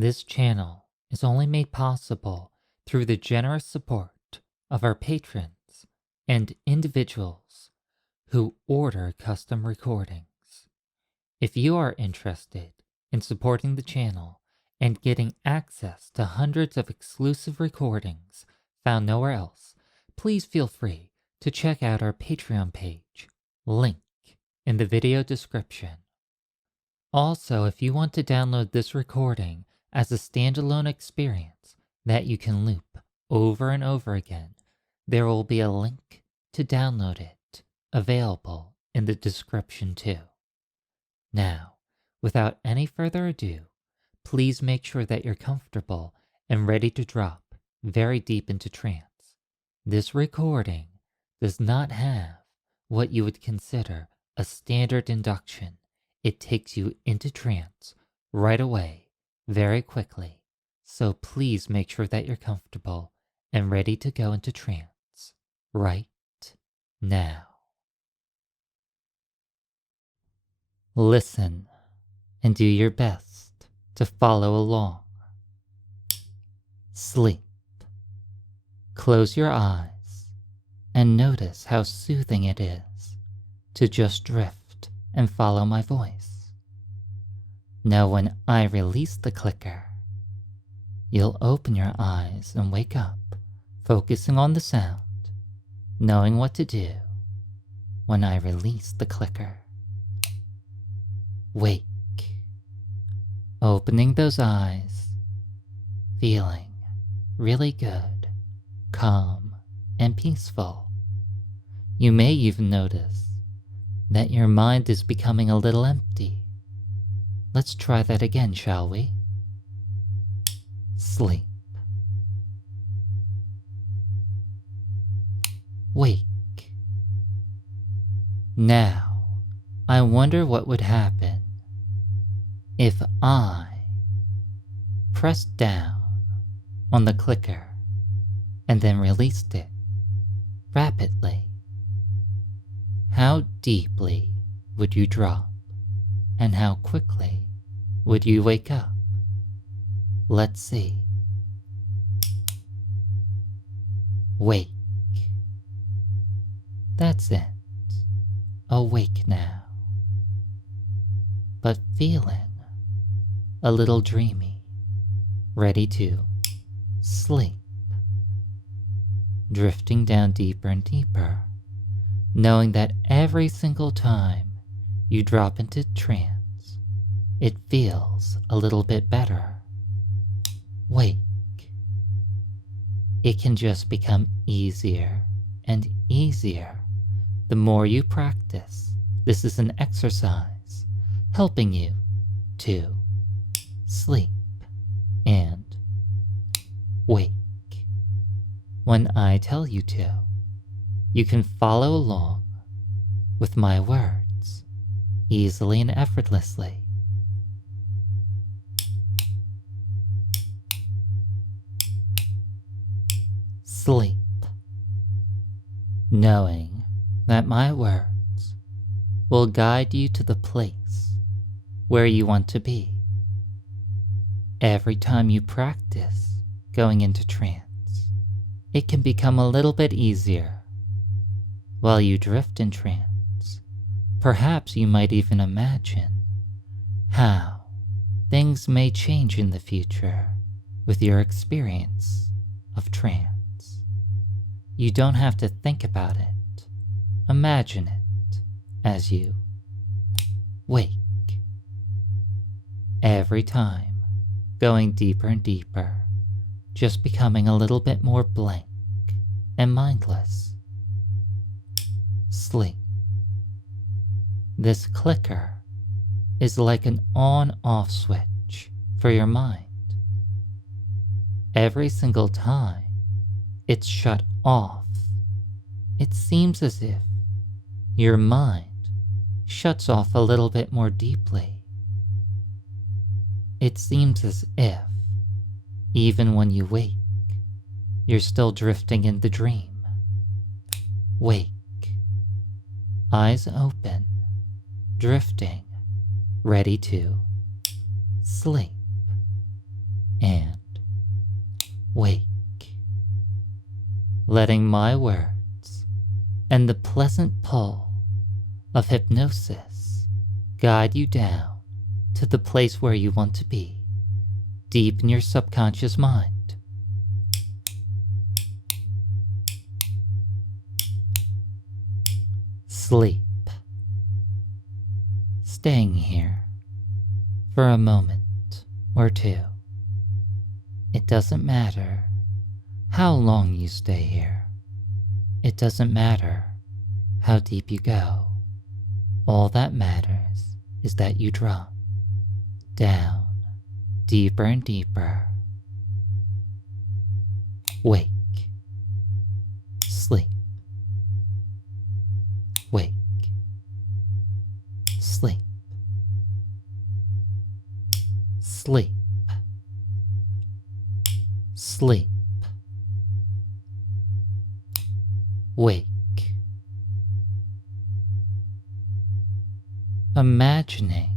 This channel is only made possible through the generous support of our patrons and individuals who order custom recordings. If you are interested in supporting the channel and getting access to hundreds of exclusive recordings found nowhere else, please feel free to check out our Patreon page, link in the video description. Also, if you want to download this recording as a standalone experience that you can loop over and over again, there will be a link to download it available in the description too. Now, without any further ado, please make sure that you're comfortable and ready to drop very deep into trance. This recording does not have what you would consider a standard induction. It takes you into trance right away, very quickly. So please make sure that you're comfortable and ready to go into trance right now. Listen and do your best to follow along. Sleep. Close your eyes and notice how soothing it is to just drift and follow my voice. Now when I release the clicker, you'll open your eyes and wake up, focusing on the sound, knowing what to do when I release the clicker. Wake, opening those eyes, feeling really good, calm, and peaceful. You may even notice that your mind is becoming a little empty. Let's try that again, shall we? Sleep. Wake. Now, I wonder what would happen if I pressed down on the clicker and then released it rapidly. How deeply would you drop, and how quickly would you wake up? Let's see. Wake. That's it. Awake now, but feeling a little dreamy, ready to sleep. Drifting down deeper and deeper, knowing that every single time you drop into trance, it feels a little bit better. Wake. It can just become easier and easier the more you practice. This is an exercise helping you to sleep and wake. When I tell you to, you can follow along with my words easily and effortlessly. Sleep, knowing that my words will guide you to the place where you want to be. Every time you practice going into trance, it can become a little bit easier. While you drift in trance, perhaps you might even imagine how things may change in the future with your experience of trance. You don't have to think about it. Imagine it as you wake. Every time, going deeper and deeper, just becoming a little bit more blank and mindless. Sleep. This clicker is like an on-off switch for your mind. Every single time it's shut off, it seems as if your mind shuts off a little bit more deeply. It seems as if, even when you wake, you're still drifting in the dream. Wake. Eyes open, drifting, ready to sleep. letting my words and the pleasant pull of hypnosis guide you down to the place where you want to be, deep in your subconscious mind. Sleep. Staying here for a moment or two. It doesn't matter how long you stay here. It doesn't matter how deep you go. All that matters is that you drop down deeper and deeper. Wake. Sleep. Wake. Sleep. Sleep. Sleep. Wake. Imagining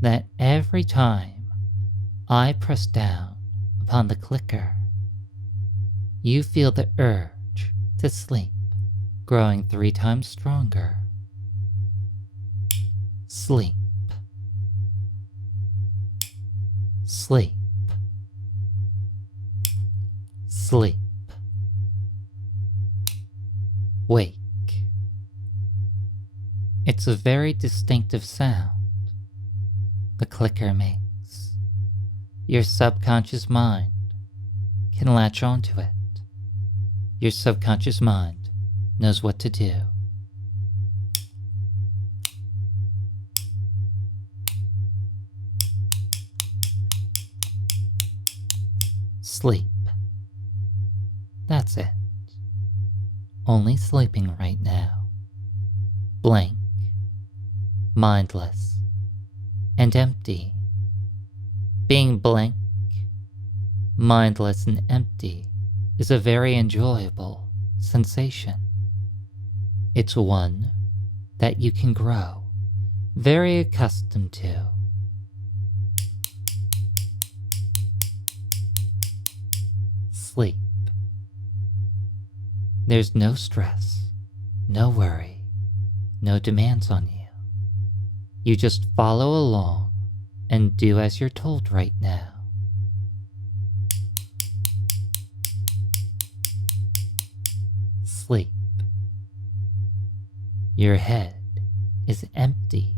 that every time I press down upon the clicker, you feel the urge to sleep growing 3 times stronger. Sleep. Sleep. Sleep. Wake. It's a very distinctive sound the clicker makes. Your subconscious mind can latch onto it. Your subconscious mind knows what to do. Sleep. That's it. Only sleeping right now. Blank, mindless, and empty. Being blank, mindless, and empty is a very enjoyable sensation. It's one that you can grow very accustomed to. Sleep. There's no stress, no worry, no demands on you. You just follow along and do as you're told right now. Sleep. Your head is empty.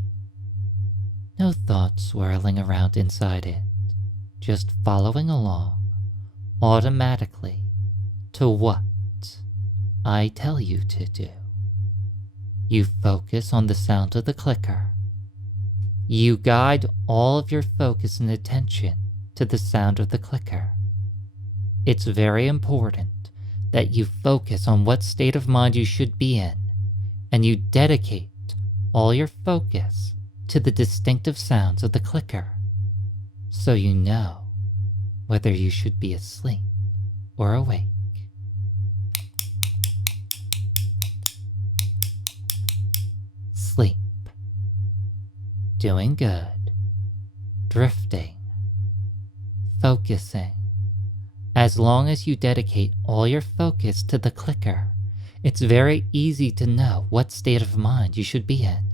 No thoughts swirling around inside it, just following along automatically to what I tell you to do. You focus on the sound of the clicker. You guide all of your focus and attention to the sound of the clicker. It's very important that you focus on what state of mind you should be in, and you dedicate all your focus to the distinctive sounds of the clicker, so you know whether you should be asleep or awake. Sleep. Doing good. Drifting. Focusing. As long as you dedicate all your focus to the clicker, it's very easy to know what state of mind you should be in.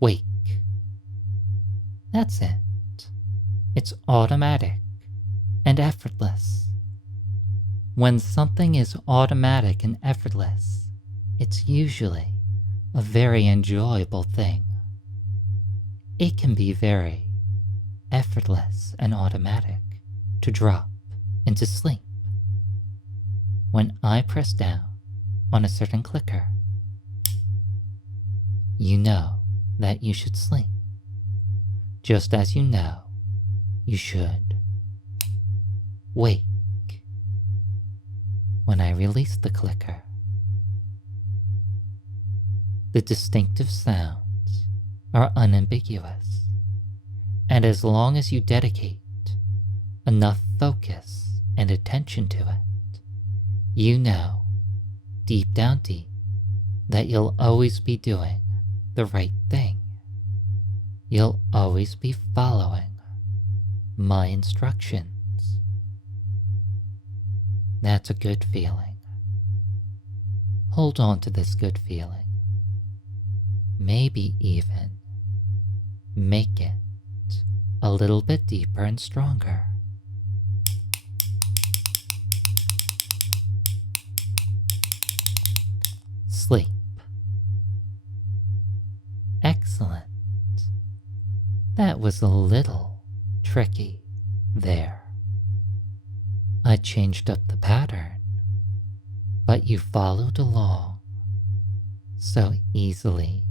Wake. That's it. It's automatic and effortless. When something is automatic and effortless, it's usually a very enjoyable thing. It can be very effortless and automatic to drop into sleep. When I press down on a certain clicker, you know that you should sleep, just as you know you should wake. When I release the clicker, the distinctive sounds are unambiguous, and as long as you dedicate enough focus and attention to it, you know, deep down deep, that you'll always be doing the right thing. You'll always be following my instructions. That's a good feeling. Hold on to this good feeling. Maybe even make it a little bit deeper and stronger. Sleep. Excellent. That was a little tricky there. I changed up the pattern, but you followed along so easily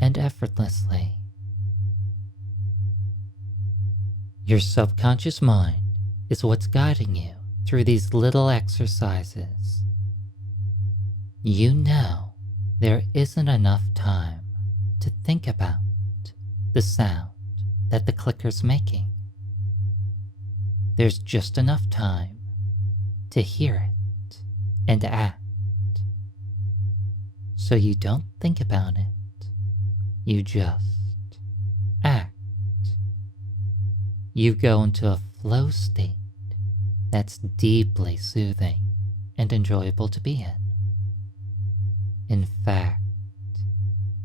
and effortlessly. Your subconscious mind is what's guiding you through these little exercises. You know there isn't enough time to think about the sound that the clicker's making. There's just enough time to hear it and act. So you don't think about it, you just act. You go into a flow state that's deeply soothing and enjoyable to be in. In fact,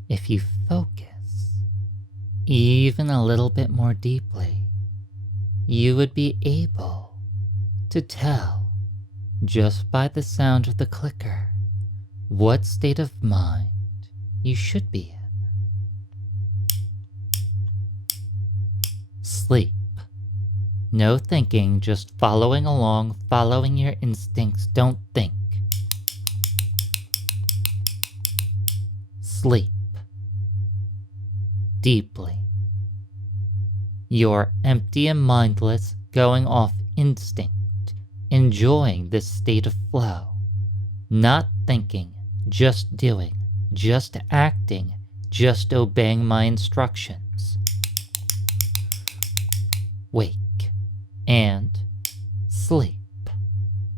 if you focus even a little bit more deeply, you would be able to tell just by the sound of the clicker what state of mind you should be in. Sleep. No thinking, just following along, following your instincts. Don't think. Sleep. Deeply. You're empty and mindless, going off instinct, enjoying this state of flow, not thinking, just doing, just acting, just obeying my instructions. Wake and sleep,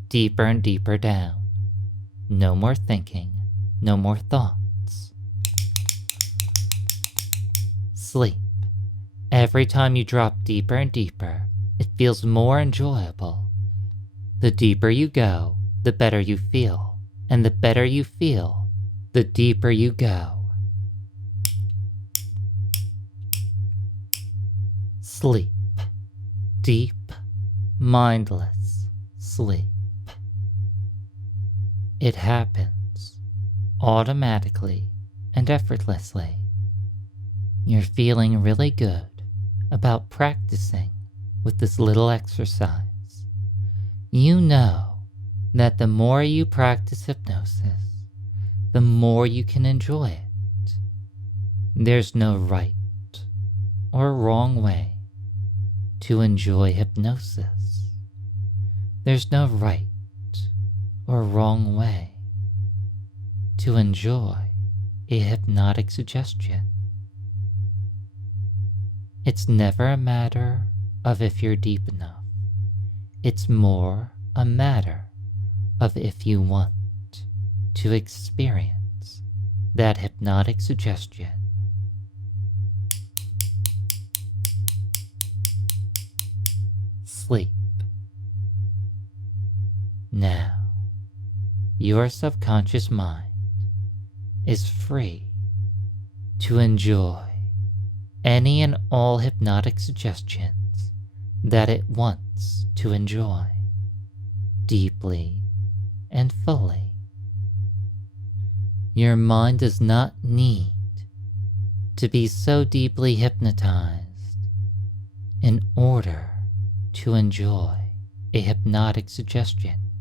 deeper and deeper down. No more thinking, no more thoughts. Sleep. Every time you drop deeper and deeper, it feels more enjoyable. The deeper you go, the better you feel, and the better you feel, the deeper you go. Sleep. Deep, mindless sleep. It happens automatically and effortlessly. You're feeling really good about practicing with this little exercise. You know that the more you practice hypnosis, the more you can enjoy it. There's no right or wrong way to enjoy hypnosis. There's no right or wrong way to enjoy a hypnotic suggestion. It's never a matter of if you're deep enough. It's more a matter of if you want to experience that hypnotic suggestion. Sleep. Now, your subconscious mind is free to enjoy any and all hypnotic suggestions that it wants to enjoy, deeply and fully. Your mind does not need to be so deeply hypnotized in order to enjoy a hypnotic suggestion.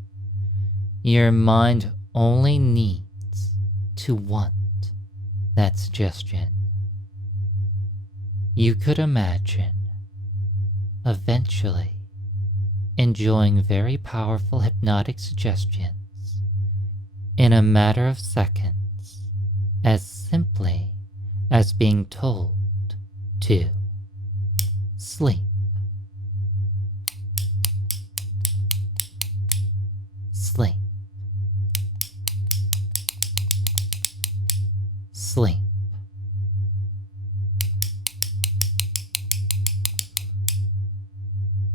Your mind only needs to want that suggestion. You could imagine eventually enjoying very powerful hypnotic suggestions in a matter of seconds, as simply as being told to sleep. Sleep. Sleep.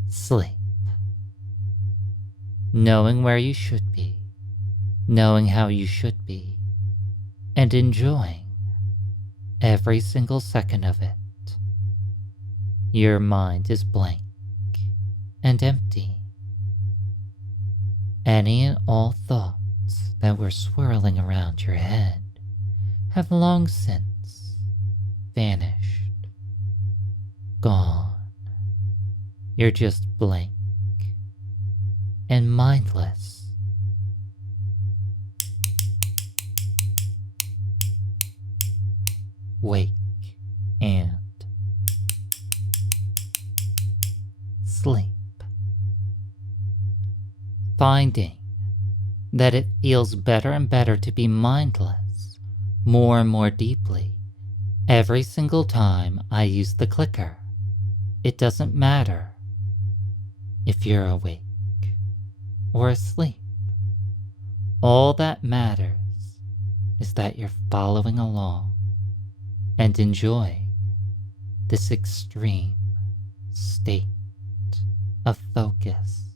Sleep. knowing where you should be, knowing how you should be, and enjoying every single second of it. Your mind is blank and empty. Any and all thoughts that were swirling around your head have long since vanished, gone. You're just blank and mindless. Wake and sleep. Finding that it feels better and better to be mindless more and more deeply every single time I use the clicker. It doesn't matter if you're awake or asleep. All that matters is that you're following along and enjoying this extreme state of focus.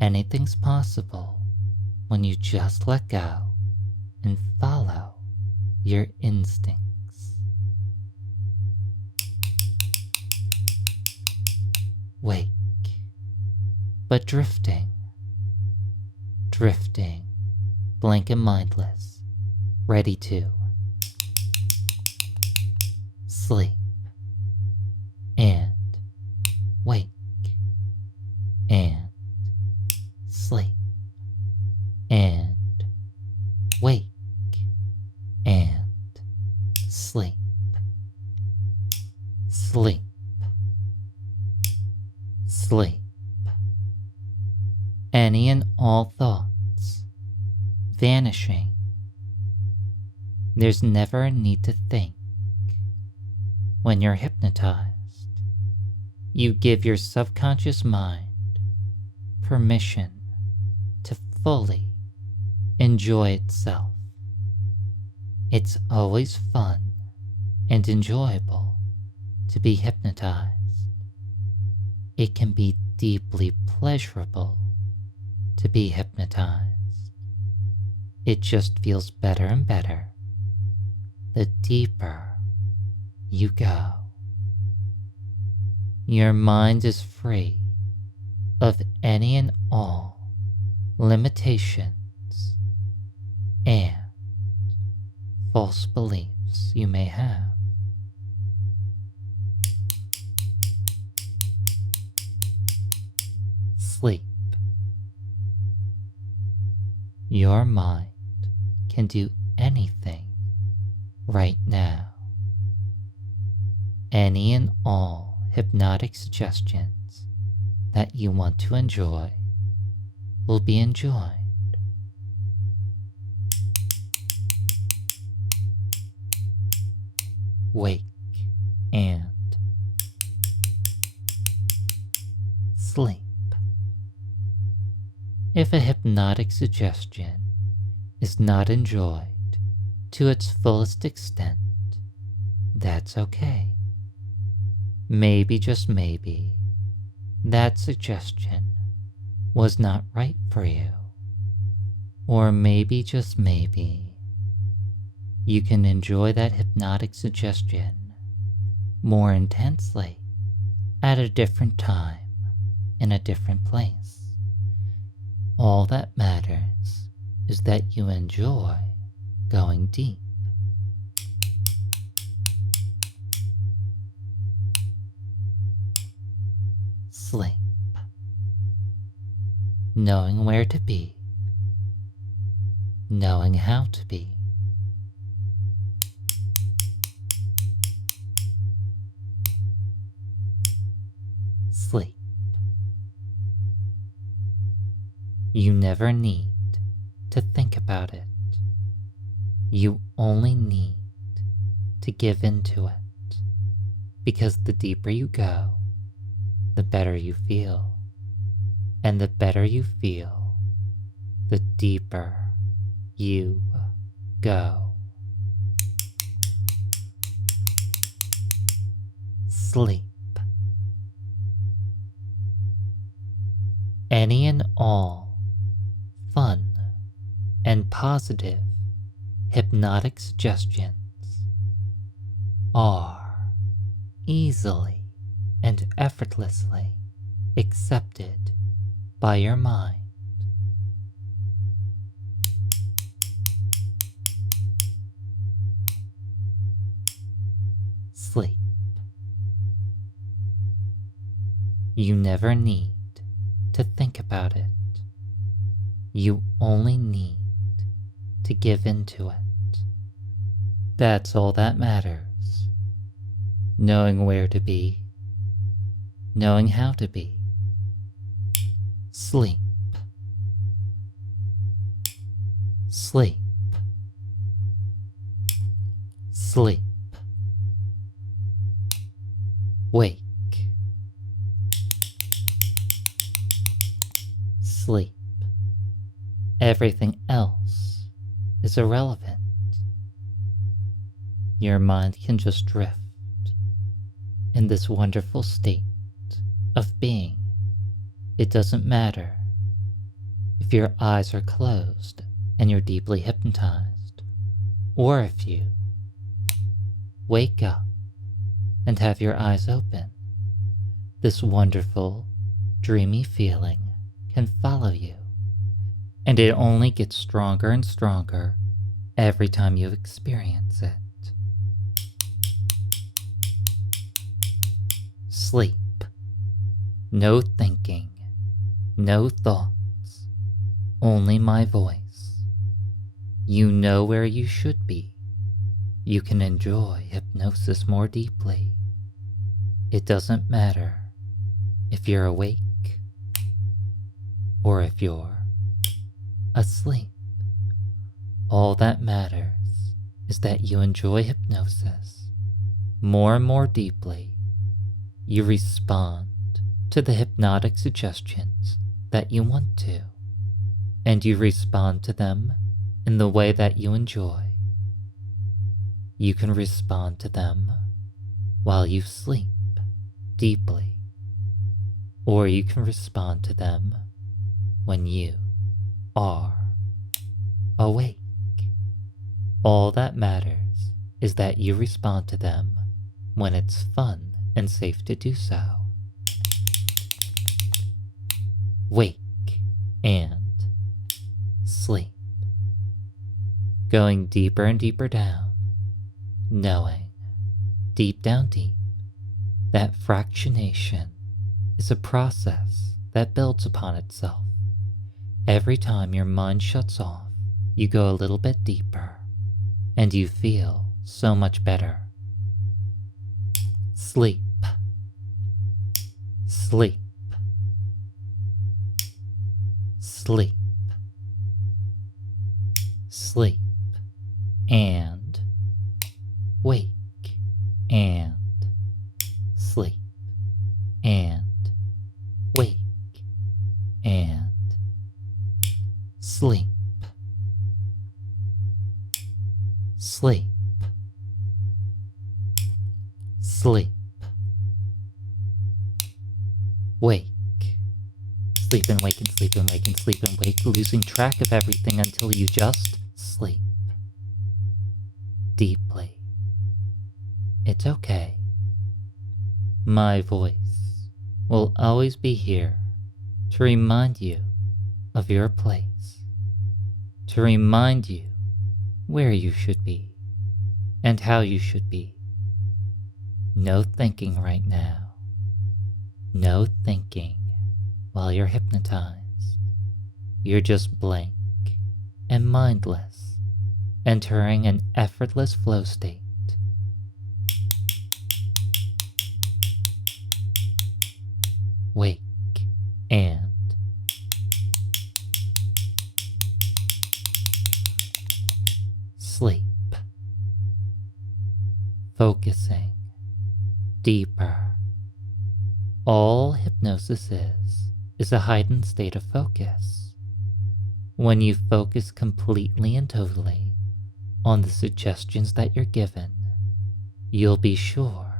Anything's possible when you just let go and follow your instincts. Wake, but drifting, blank and mindless, ready to sleep and wake and sleep and wake and sleep, sleep, sleep. Any and all thoughts vanishing. There's never a need to think. When you're hypnotized, you give your subconscious mind permission to fully enjoy itself. It's always fun and enjoyable to be hypnotized. It can be deeply pleasurable to be hypnotized. It just feels better and better the deeper you go. Your mind is free of any and all limitations and false beliefs you may have. Sleep. Your mind can do anything right now. Any and all hypnotic suggestions that you want to enjoy will be enjoyed. Wake and sleep. If a hypnotic suggestion is not enjoyed to its fullest extent, that's okay. Maybe, just maybe, that suggestion was not right for you. Or maybe, just maybe, you can enjoy that hypnotic suggestion more intensely at a different time in a different place. All that matters is that you enjoy going deep. Sleep. Knowing where to be. Knowing how to be. Sleep. You never need to think about it. You only need to give into it, because the deeper you go, the better you feel. And the better you feel, the deeper you go. Sleep. Any and all fun and positive hypnotic suggestions are easily and effortlessly accepted by your mind. Sleep. You never need to think about it. You only need to give into it. That's all that matters. Knowing where to be, knowing how to be. Sleep. Sleep. Sleep. Wake. Sleep. Everything else is irrelevant. Your mind can just drift in this wonderful state of being. It doesn't matter if your eyes are closed and you're deeply hypnotized, or if you wake up and have your eyes open. This wonderful, dreamy feeling can follow you, and it only gets stronger and stronger every time you experience it. Sleep. No thinking, no thoughts, only my voice. You know where you should be. You can enjoy hypnosis more deeply. It doesn't matter if you're awake or if you're asleep. All that matters is that you enjoy hypnosis more and more deeply. You respond to the hypnotic suggestions that you want to, and you respond to them in the way that you enjoy. You can respond to them while you sleep deeply, or you can respond to them when you are awake. All that matters is that you respond to them when it's fun and safe to do so. Wake and sleep. Going deeper and deeper down, knowing deep down deep that fractionation is a process that builds upon itself. Every time your mind shuts off, you go a little bit deeper and you feel so much better. Sleep. Sleep. Sleep. Sleep. And wake. And sleep. And wake. And sleep. Sleep. Sleep. Wake. Sleep and wake and sleep and wake and sleep and wake, losing track of everything until you just sleep. Deeply. It's okay. My voice will always be here to remind you of your place, to remind you where you should be and how you should be. No thinking right now. No thinking while you're hypnotized. You're just blank and mindless, entering an effortless flow state. Wake and sleep. Focusing deeper. All hypnosis is a heightened state of focus. When you focus completely and totally on the suggestions that you're given, you'll be sure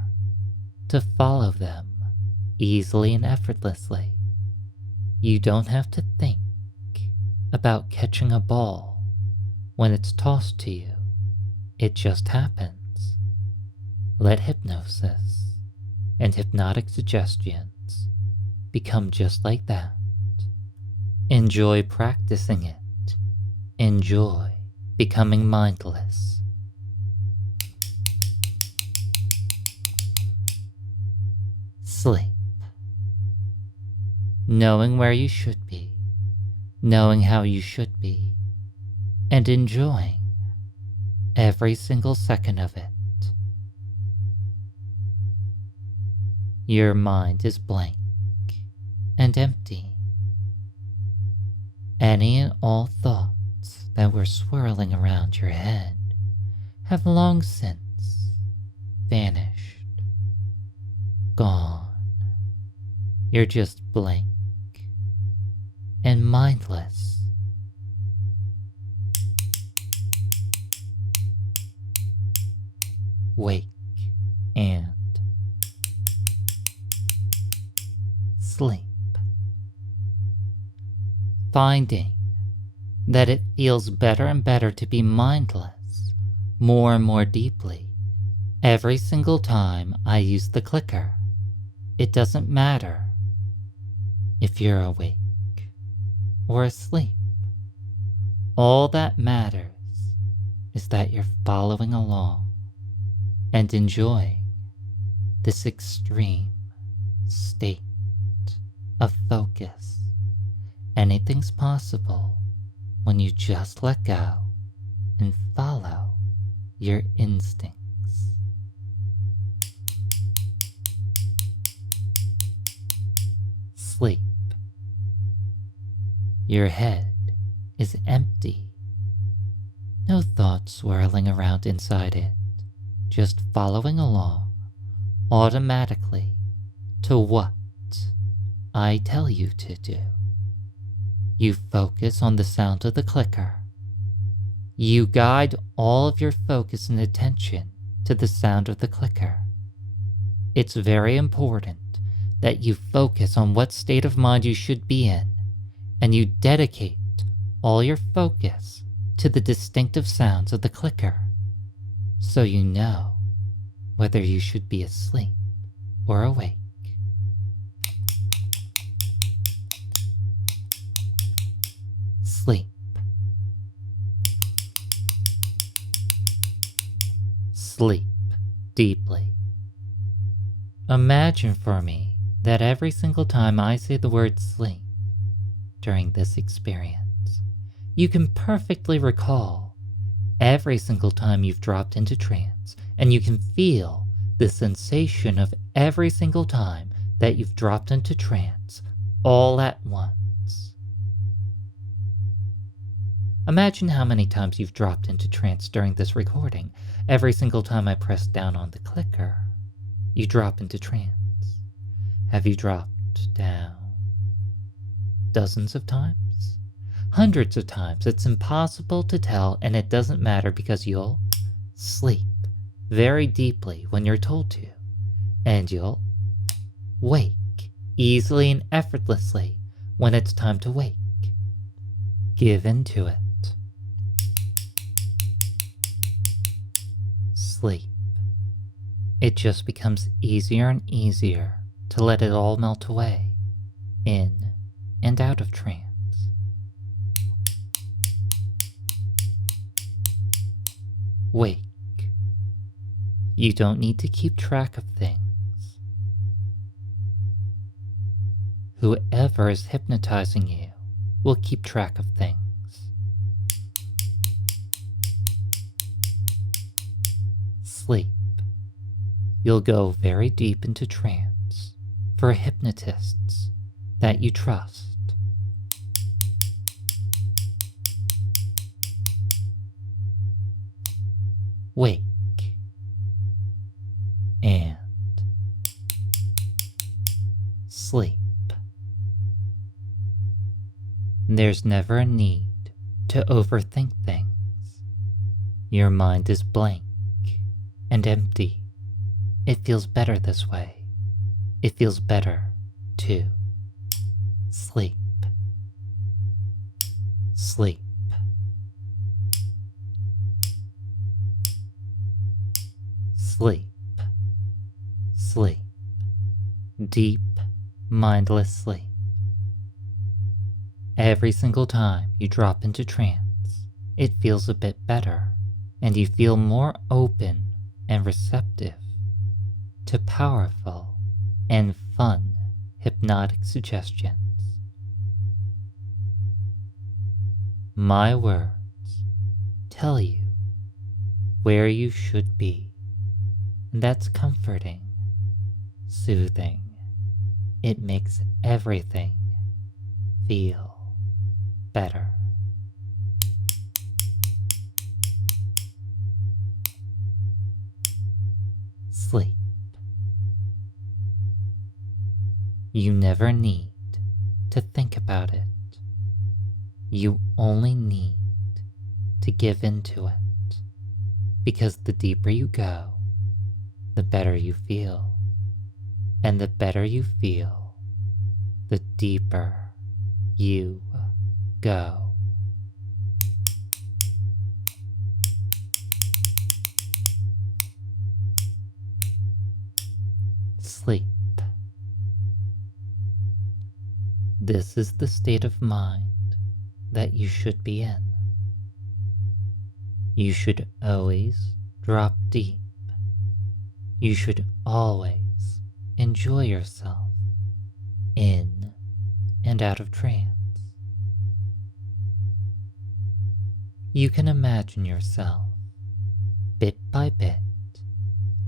to follow them easily and effortlessly. You don't have to think. about catching a ball when it's tossed to you. It just happens. Let hypnosis and hypnotic suggestions become just like that. Enjoy practicing it. Enjoy becoming mindless. Sleep. Knowing where you should be, knowing how you should be, and enjoying every single second of it. Your mind is blank and empty. Any and all thoughts that were swirling around your head have long since vanished, gone. You're just blank and mindless. Wake and sleep. Finding that it feels better and better to be mindless more and more deeply every single time I use the clicker. It doesn't matter if you're awake or asleep. All that matters is that you're following along and enjoying this extreme state of focus. Anything's possible when you just let go and follow your instincts. Sleep. Your head is empty. No thoughts swirling around inside it, just following along automatically to what I tell you to do. You focus on the sound of the clicker. You guide all of your focus and attention to the sound of the clicker. It's very important that you focus on what state of mind you should be in, and you dedicate all your focus to the distinctive sounds of the clicker, so you know whether you should be asleep or awake. Sleep. Sleep deeply. Imagine for me that every single time I say the word sleep during this experience, you can perfectly recall every single time you've dropped into trance, and you can feel the sensation of every single time that you've dropped into trance all at once. Imagine how many times you've dropped into trance during this recording. Every single time I press down on the clicker, you drop into trance. Have you dropped down dozens of times? Hundreds of times? It's impossible to tell, and it doesn't matter because you'll sleep very deeply when you're told to, and you'll wake easily and effortlessly when it's time to wake. Give into it. Sleep. It just becomes easier and easier to let it all melt away, in and out of trance. Wake. You don't need to keep track of things. Whoever is hypnotizing you will keep track of things. Sleep. You'll go very deep into trance for hypnotists that you trust. Wake and sleep. There's never a need to overthink things. Your mind is blank and empty. It feels better this way. It feels better to sleep. Sleep. Sleep. Sleep. Deep, mindless sleep. Every single time you drop into trance, it feels a bit better, and you feel more open and receptive to powerful and fun hypnotic suggestions. My words tell you where you should be, and that's comforting, soothing. It makes everything feel better. Sleep. You never need to think about it. You only need to give into it, because the deeper you go, the better you feel. And the better you feel, the deeper you go. Sleep. This is the state of mind that you should be in. You should always drop deep. You should always enjoy yourself in and out of trance. You can imagine yourself, bit by bit,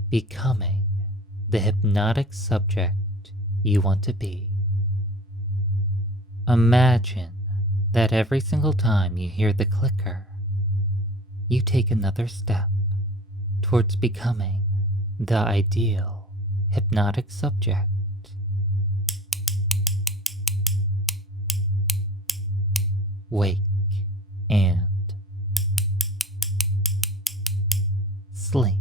becoming the hypnotic subject you want to be. Imagine that every single time you hear the clicker, you take another step towards becoming the ideal hypnotic subject. Wake and sleep.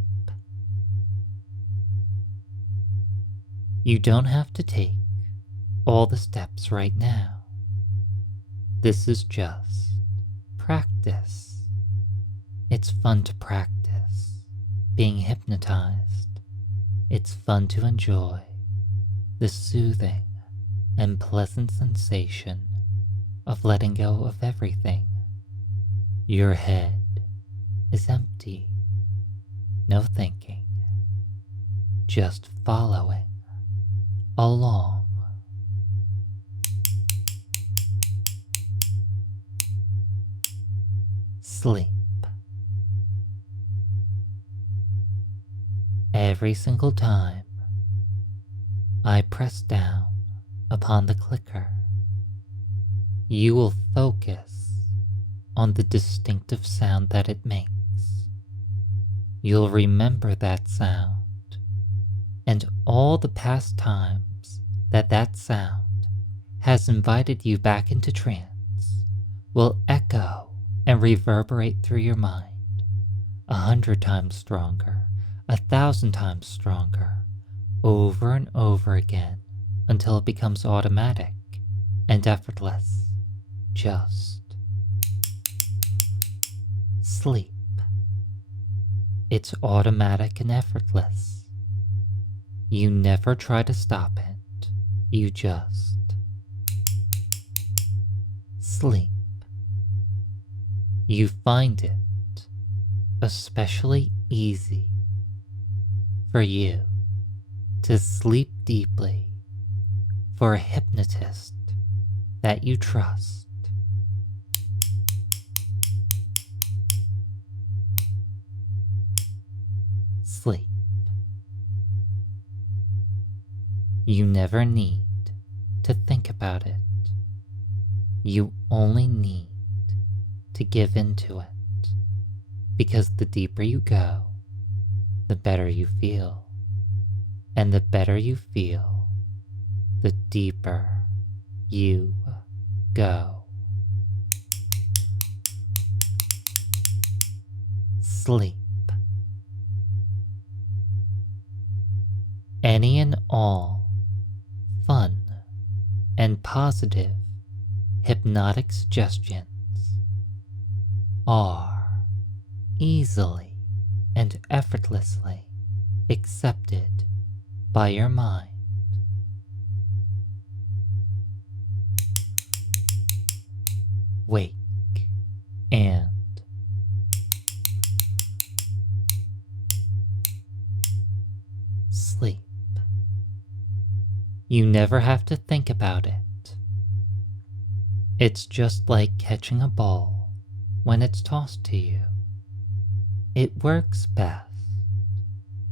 You don't have to take all the steps right now. This is just practice. It's fun to practice being hypnotized. It's fun to enjoy the soothing and pleasant sensation of letting go of everything. Your head is empty, no thinking, just following along. Sleep. Every single time I press down upon the clicker, you will focus on the distinctive sound that it makes. You'll remember that sound and all the past times that sound has invited you back into trance will echo and reverberate through your mind 100 times stronger, 1,000 times stronger, over and over again until it becomes automatic and effortless. Just sleep. It's automatic and effortless. You never try to stop it. You just sleep. You find it especially easy for you to sleep deeply for a hypnotist that you trust. Sleep. You never need to think about it. You only need to give into it, because the deeper you go, the better you feel. And the better you feel, the deeper you go. Sleep. Any and all fun and positive hypnotic suggestions are easily and effortlessly accepted by your mind. Wake and sleep. You never have to think about it. It's just like catching a ball when it's tossed to you. It works best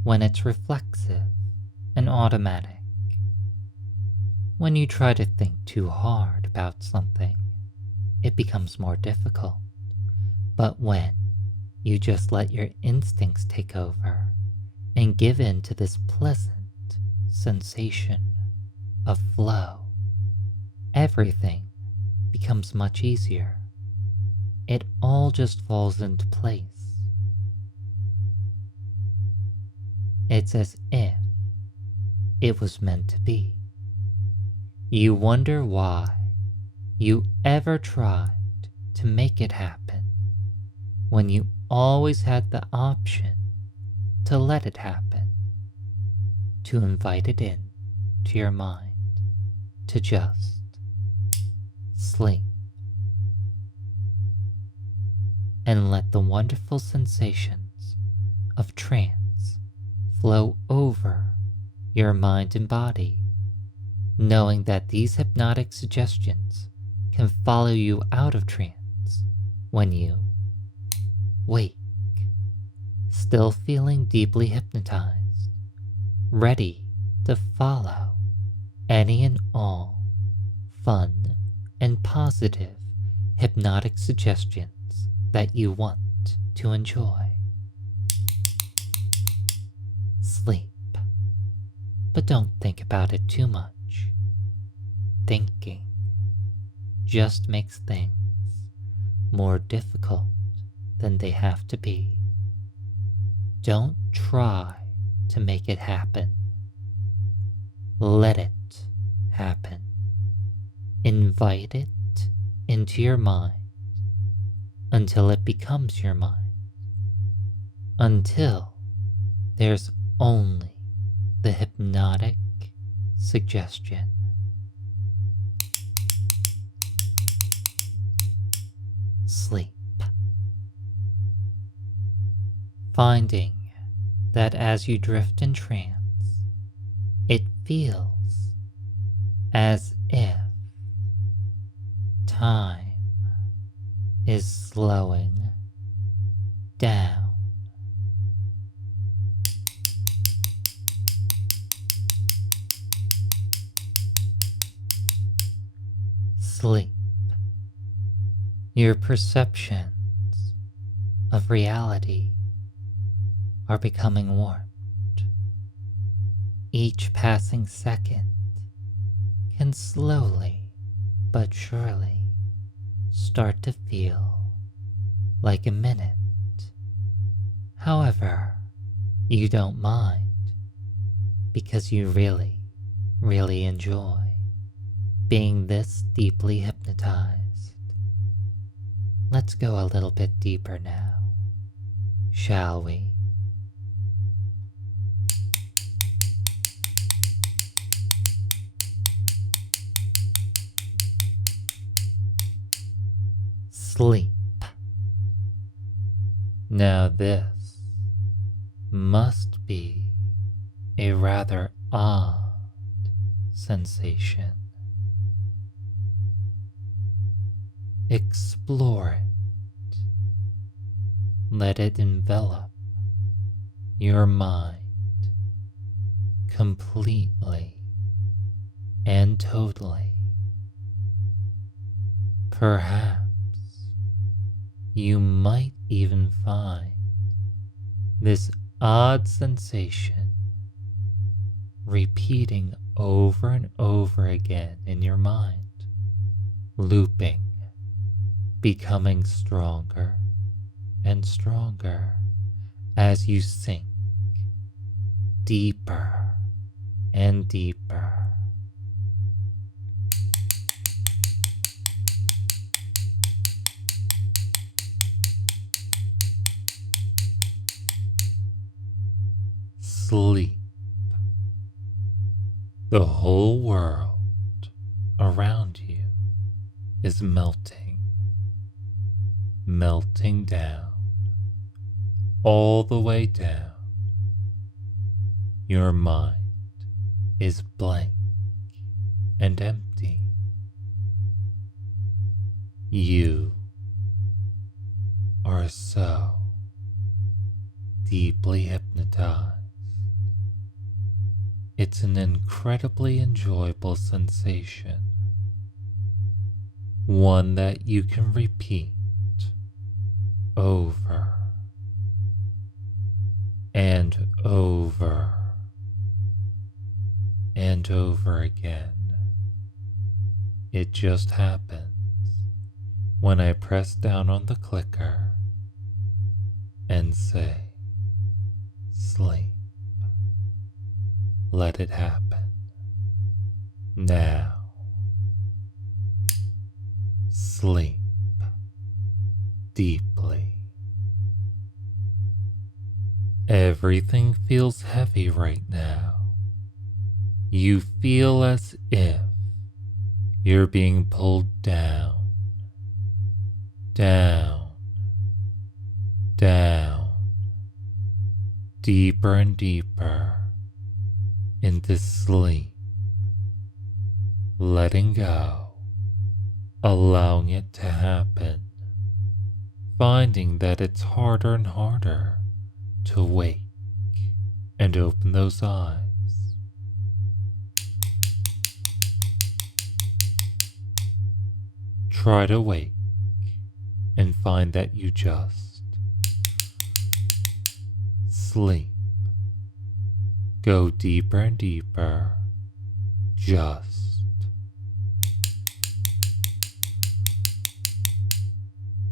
when it's reflexive and automatic. When you try to think too hard about something, it becomes more difficult. But when you just let your instincts take over and give in to this pleasant sensation of flow, everything becomes much easier. It all just falls into place. It's as if it was meant to be. You wonder why you ever tried to make it happen when you always had the option to let it happen, to invite it in to your mind, to just sleep and let the wonderful sensations of trance flow over your mind and body, knowing that these hypnotic suggestions can follow you out of trance when you wake, still feeling deeply hypnotized, ready to follow any and all fun and positive hypnotic suggestions that you want to enjoy. Sleep, but don't think about it too much. Thinking just makes things more difficult than they have to be. Don't try to make it happen. Let it happen. Invite it into your mind until it becomes your mind, until there's only the hypnotic suggestion. Sleep. Finding that as you drift in trance, it feels as if time is slowing down. Sleep. Your perceptions of reality are becoming warped. Each passing second can slowly but surely start to feel like a minute. However, you don't mind because you really enjoy being this deeply hypnotized. Let's go a little bit deeper now, shall we? Sleep. Now this must be a rather odd sensation. Explore it. Let it envelop your mind completely and totally. Perhaps you might even find this odd sensation repeating over and over again in your mind, looping, becoming stronger and stronger as you sink deeper and deeper. sleep. The whole world around you is melting, melting down, all the way down. Your mind is blank and empty. You are so deeply hypnotized. It's an incredibly enjoyable sensation, one that you can repeat over and over and over again. It just happens when I press down on the clicker and say, sleep. Let it happen. Now. Sleep deeply. Everything feels heavy right now. You feel as if you're being pulled down, down, down, deeper and deeper into sleep, letting go, allowing it to happen, finding that it's harder and harder to wake and open those eyes. Try to wake and find that you just sleep. Go deeper and deeper. Just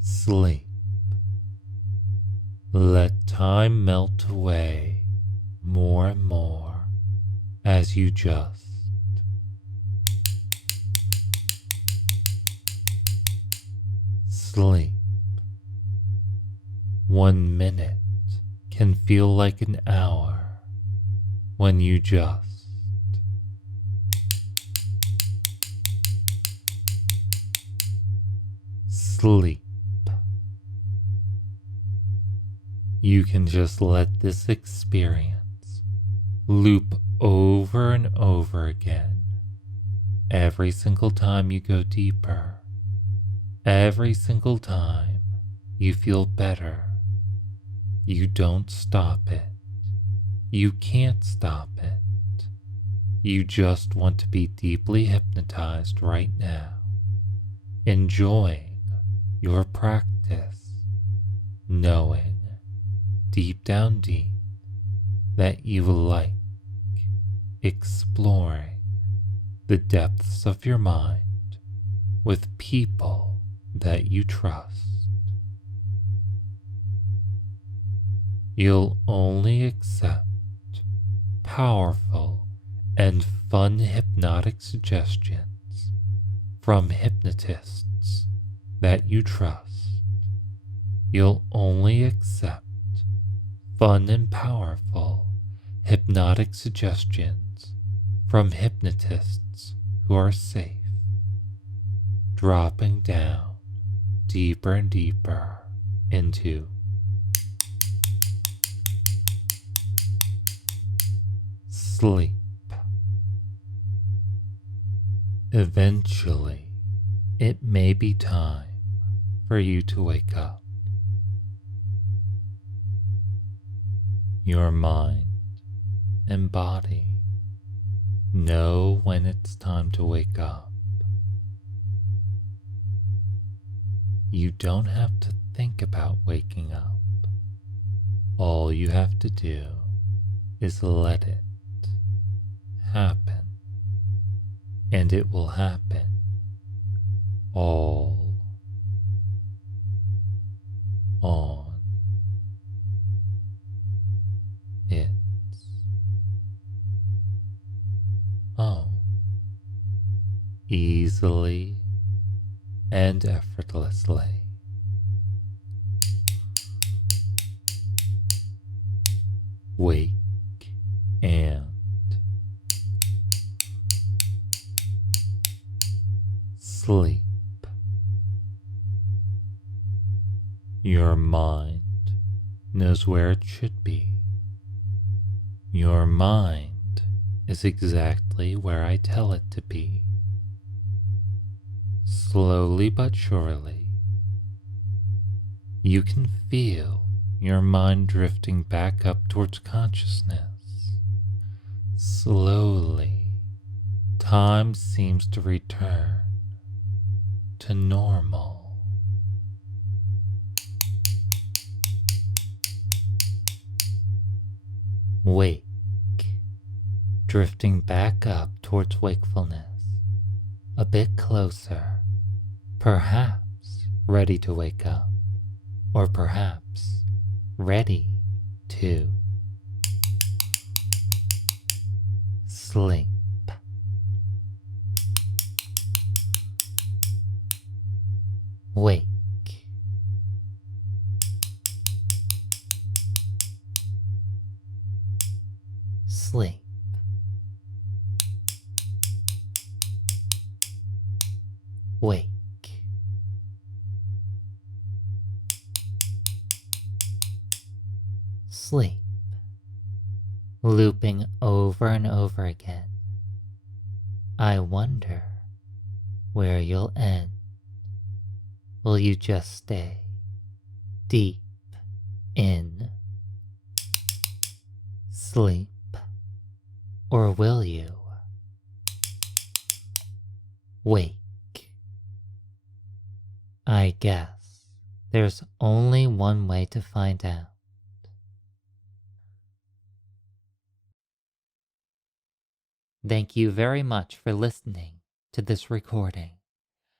sleep. Let time melt away more and more as you just sleep. 1 minute can feel like an hour when you just sleep. You can just let this experience loop over and over again. Every single time you go deeper, every single time you feel better, you don't stop it. You can't stop it. You just want to be deeply hypnotized right now, enjoying your practice, knowing deep down deep that you like exploring the depths of your mind with people that you trust. You'll only accept powerful and fun hypnotic suggestions from hypnotists that you trust. You'll only accept fun and powerful hypnotic suggestions from hypnotists who are safe, dropping down deeper and deeper into sleep. Eventually, it may be time for you to wake up. Your mind and body know when it's time to wake up. You don't have to think about waking up. All you have to do is let it happen, and it will happen all on its own, easily and effortlessly. Wake and sleep. Your mind knows where it should be. Your mind is exactly where I tell it to be. Slowly but surely, you can feel your mind drifting back up towards consciousness. Slowly, time seems to return to normal. Wake, drifting back up towards wakefulness, a bit closer, perhaps ready to wake up, or perhaps ready to sleep. Wake. Sleep. Wake. Sleep. Looping over and over again. I wonder where you'll end. Will you just stay deep in sleep? Or will you wake? I guess there's only one way to find out. Thank you very much for listening to this recording.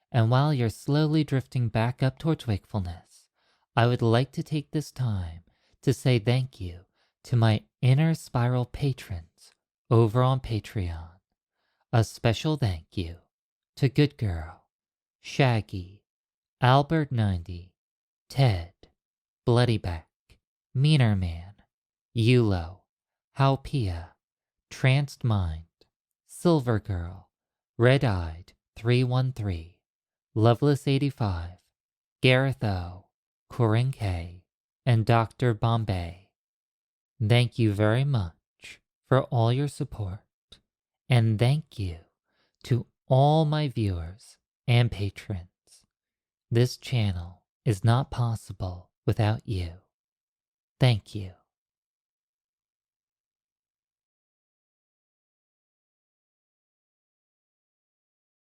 And while you're slowly drifting back up towards wakefulness, I would like to take this time to say thank you to my Inner Spiral patrons over on Patreon. A special thank you to Good Girl, Shaggy, Albert90, Ted, Bloodyback, Meaner Man, Yulo, Halpia, Tranced Mind, Silver Girl, Red-Eyed 313, Loveless85, Gareth O, Corinne K, and Dr. Bombay. Thank you very much for all your support, and thank you to all my viewers and patrons. This channel is not possible without you. Thank you.